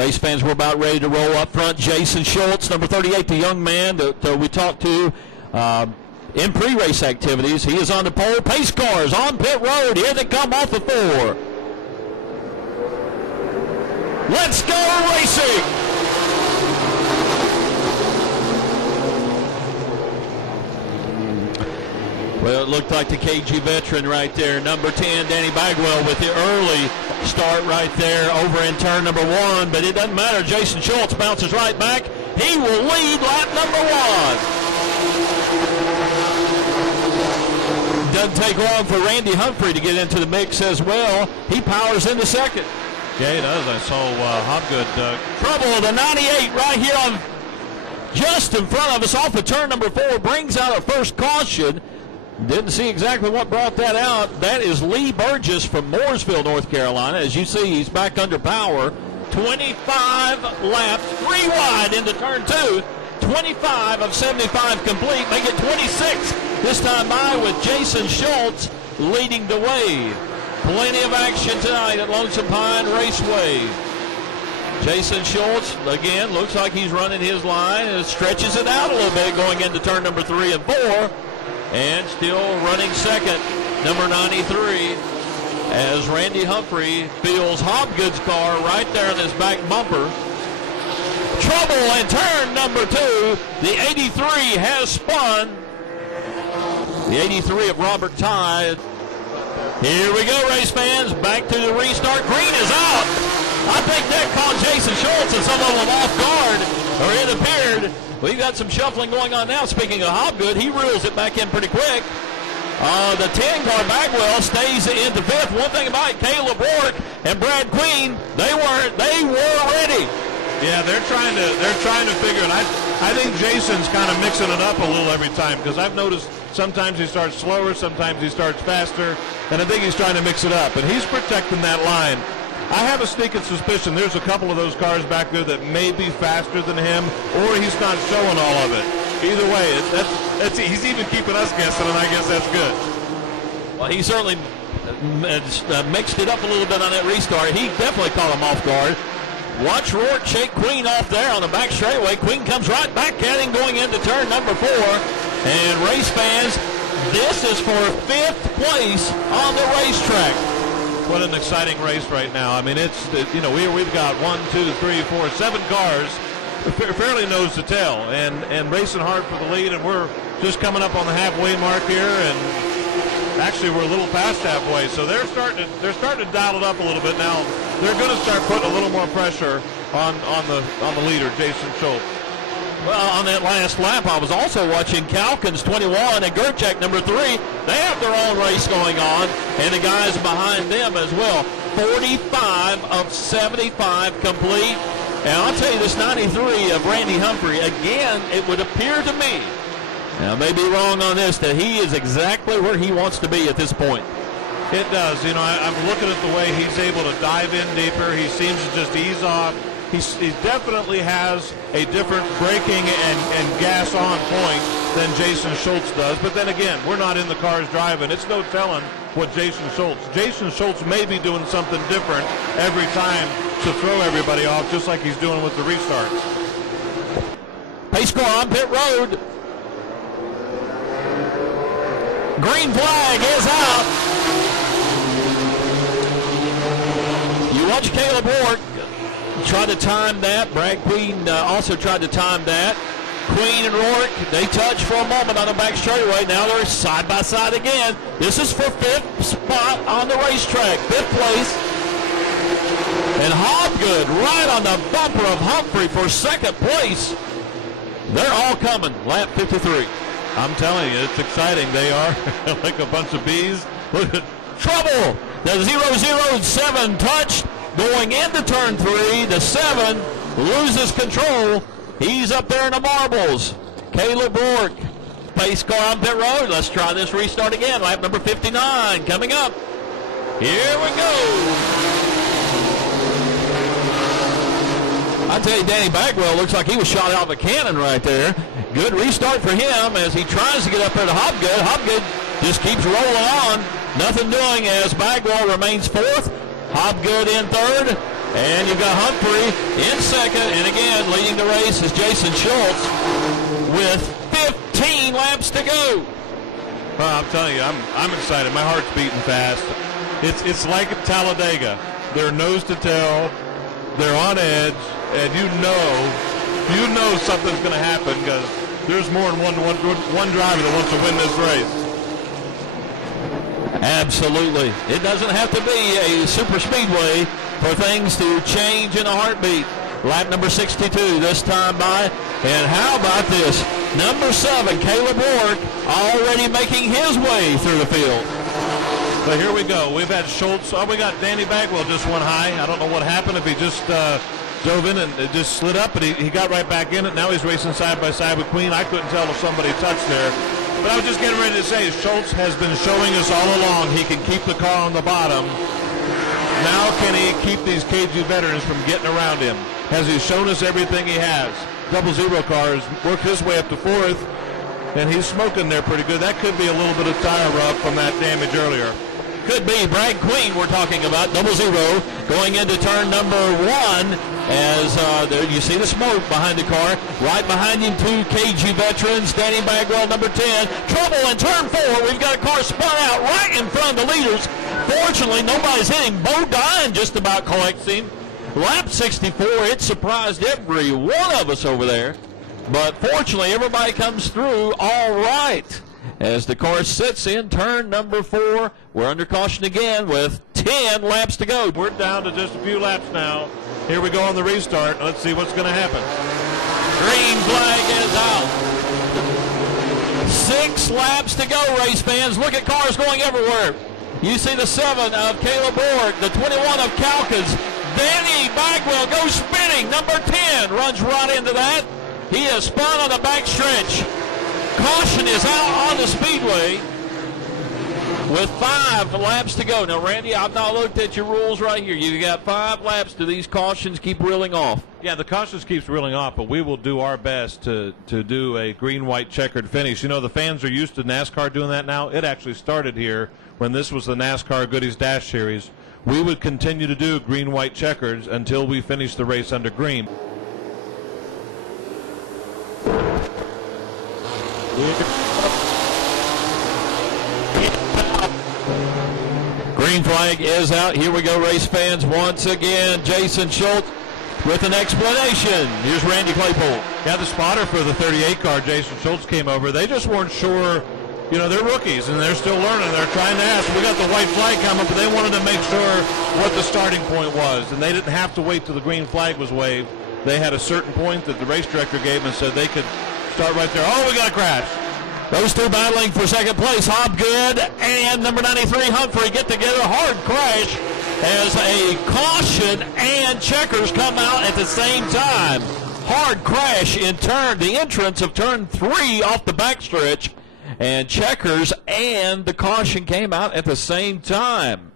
Race fans were about ready to roll up front. Jason Schultz, number 38, the young man that we talked to in pre-race activities. He is on the pole. Pace cars on pit road. Here they come off the 4. Let's go racing! Well, it looked like the KG veteran right there. Number 10, Danny Bagwell, with the early start right there over in turn number 1. But it doesn't matter. Jason Schultz bounces right back. He will lead lap number 1. Doesn't take long for Randy Humphrey to get into the mix as well. He powers into second. Yeah, he does. I saw Hobgood. Trouble, the 98 right here on just in front of us off of turn number 4 brings out a first caution. Didn't see exactly what brought that out. That is Lee Burgess from Mooresville, North Carolina. As you see, he's back under power. 25 laps, 3 wide into turn 2. 25 of 75 complete. Make it 26 this time by with Jason Schultz leading the way. Plenty of action tonight at Lonesome Pine Raceway. Jason Schultz, again, looks like he's running his line and stretches it out a little bit going into turn number 3 and 4. And still running second, number 93, as Randy Humphrey feels Hobgood's car right there in his back bumper. Trouble in turn number 2. The 83 has spun. The 83 of Robert Tye. Here we go, race fans. Back to the restart. Green is out. I think that caught Jason Schultz and some of them off guard, or it appeared. We've got some shuffling going on now. Speaking of Hobgood, he reels it back in pretty quick. The 10-car Bagwell stays into 5th. One thing about it, Caleb Rourke and Brad Queen, they were ready. Yeah, they're trying to figure it. I think Jason's kind of mixing it up a little every time, because I've noticed sometimes he starts slower, sometimes he starts faster, and I think he's trying to mix it up. And he's protecting that line. I have a sneaking suspicion there's a couple of those cars back there that may be faster than him, or he's not showing all of it. Either way, he's even keeping us guessing, and I guess that's good. Well, he certainly mixed it up a little bit on that restart. He definitely caught him off guard. Watch Rourke shake Queen off there on the back straightaway. Queen comes right back at him going into turn number 4. And race fans, this is for 5th place on the racetrack. What an exciting race right now. I mean, we've got 7 cars fairly nose to tail and racing hard for the lead, and we're just coming up on the halfway mark here, and actually we're a little past halfway, so they're starting to dial it up a little bit now. They're going to start putting a little more pressure on the leader, Jason Schultz. Well, on that last lap, I was also watching Calkins 21 and Gerchak number 3. They have their own race going on, and the guys behind them as well. 45 of 75 complete. And I'll tell you, this 93 of Randy Humphrey, again, it would appear to me, now I may be wrong on this, that he is exactly where he wants to be at this point. It does. I'm looking at the way he's able to dive in deeper. He seems to just ease off. He definitely has a different braking and gas on point than Jason Schultz does. But then again, we're not in the cars driving. It's no telling what Jason Schultz may be doing something different every time to throw everybody off, just like he's doing with the restarts. Pace car on pit road. Green flag is out. You watch Caleb Rourke try to time that. Brad Queen also tried to time that. Queen and Rourke, they touch for a moment on the back straightaway. Now they're side by side again. This is for 5th spot on the racetrack, 5th place. And Hobgood right on the bumper of Humphrey for 2nd place. They're all coming, lap 53. I'm telling you, it's exciting. They are like a bunch of bees. Look at trouble. The 007 touched going into turn 3. The 7 loses control. He's up there in the marbles. Caleb Rourke, pace car on pit road. Let's try this restart again. Lap number 59 coming up. Here we go. I tell you, Danny Bagwell looks like he was shot out of a cannon right there. Good restart for him as he tries to get up there to Hobgood. Hobgood just keeps rolling on. Nothing doing as Bagwell remains 4th. Hobgood in 3rd. And you've got Humphrey in second. And again, leading the race is Jason Schultz with 15 laps to go. Well, I'm telling you, I'm excited. My heart's beating fast. It's like Talladega. They're nose to tail. They're on edge, and you know something's going to happen because there's more than one driver that wants to win this race. Absolutely. It doesn't have to be a super speedway for things to change in a heartbeat. Lap number 62 this time by. And how about this? Number 7, Caleb Ward, already making his way through the field. So here we go. We've had Schultz. Oh, we got Danny Bagwell just went high. I don't know what happened, if he just dove in and it just slid up, but he got right back in it. Now he's racing side by side with Queen. I couldn't tell if somebody touched there. But I was just getting ready to say, Schultz has been showing us all along he can keep the car on the bottom. Now can he keep these KG veterans from getting around him? Has he shown us everything he has? 00 cars worked his way up to 4th, and he's smoking there pretty good. That could be a little bit of tire rub from that damage earlier. Could be. Brad Queen we're talking about, 00, going into turn number 1. As there you see the smoke behind the car. Right behind him, 2 KG veterans. Danny Bagwell, number 10. Trouble in turn 4. We've got a car spun out right in front of the leaders. Fortunately, nobody's hitting. Bo Dine just about collects him. Lap 64, it surprised every one of us over there. But fortunately, everybody comes through all right. As the car sits in turn number 4, we're under caution again with 10 laps to go. We're down to just a few laps now. Here we go on the restart. Let's see what's going to happen. Green flag is out. 6 laps to go, race fans. Look at cars going everywhere. You see the 7 of Caleb Ward, the 21 of Calkins. Danny Bagwell goes spinning. Number 10 runs right into that. He has spun on the backstretch. Caution is out on the speedway with 5 laps to go. Now, Randy, I've not looked at your rules right here. You got 5 laps. Do these cautions keep reeling off? Yeah, the cautions keeps reeling off, but we will do our best to do a green-white checkered finish. You know, the fans are used to NASCAR doing that now. It actually started here when this was the NASCAR Goodies Dash Series. We would continue to do green-white checkers until we finish the race under green. Green flag is out. Here we go, race fans. Once again, Jason Schultz with an explanation. Here's Randy Claypoole. Yeah, the spotter for the 38 car, Jason Schultz, came over. They just weren't sure. You know, they're rookies, and they're still learning. They're trying to ask. We got the white flag coming, but they wanted to make sure what the starting point was, and they didn't have to wait till the green flag was waved. They had a certain point that the race director gave them and said they could start right there. Oh, we got a crash. Those 2 battling for second place. Hobgood and number 93, Humphrey, get together. Hard crash as a caution and checkers come out at the same time. Hard crash in the entrance of turn 3 off the backstretch. And checkers and the caution came out at the same time.